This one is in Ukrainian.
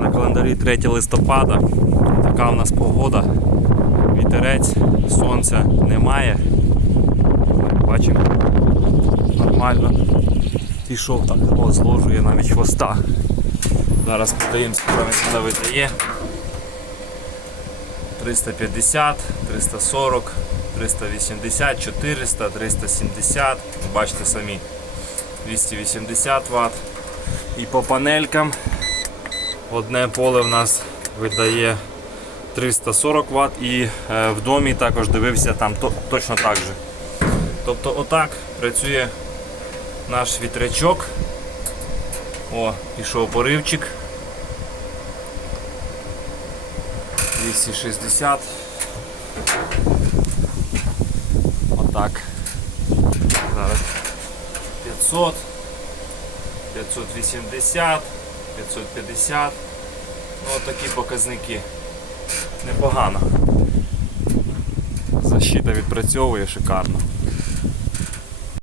На календарі 3 листопада. Така у нас погода. Вітерець, сонця немає. Бачимо. Нормально. Пішов так, зложує навіть хвоста. Зараз подивимося, що він видає. 350, 340, 380, 400, 370. Бачите самі. 280 Вт. І по панелькам одне поле в нас видає 340 Вт і е, в домі також дивився там точно так же. Тобто отак працює наш вітрячок. О, пішов поривчик. 260. Отак. Зараз 500, 580, 550. Ну, такі показники. Непогано. Защита відпрацьовує шикарно.